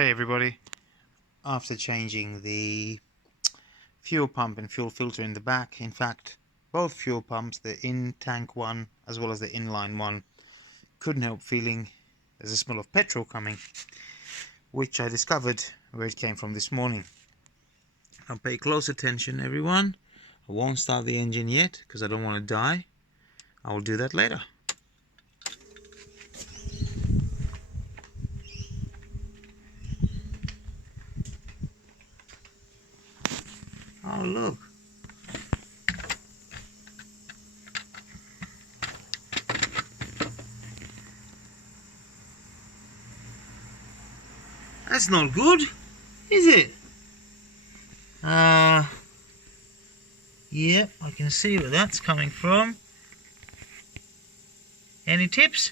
Hey everybody, after changing the fuel pump and fuel filter in the back, in fact both fuel pumps, the in-tank one as well as the inline one, couldn't help feeling there's a smell of petrol coming, which I discovered where it came from this morning. Now pay close attention everyone. I won't start the engine yet because I don't want to die. I will do that later. Oh look, that's not good, is it? Yep, I can see where that's coming from. Any tips?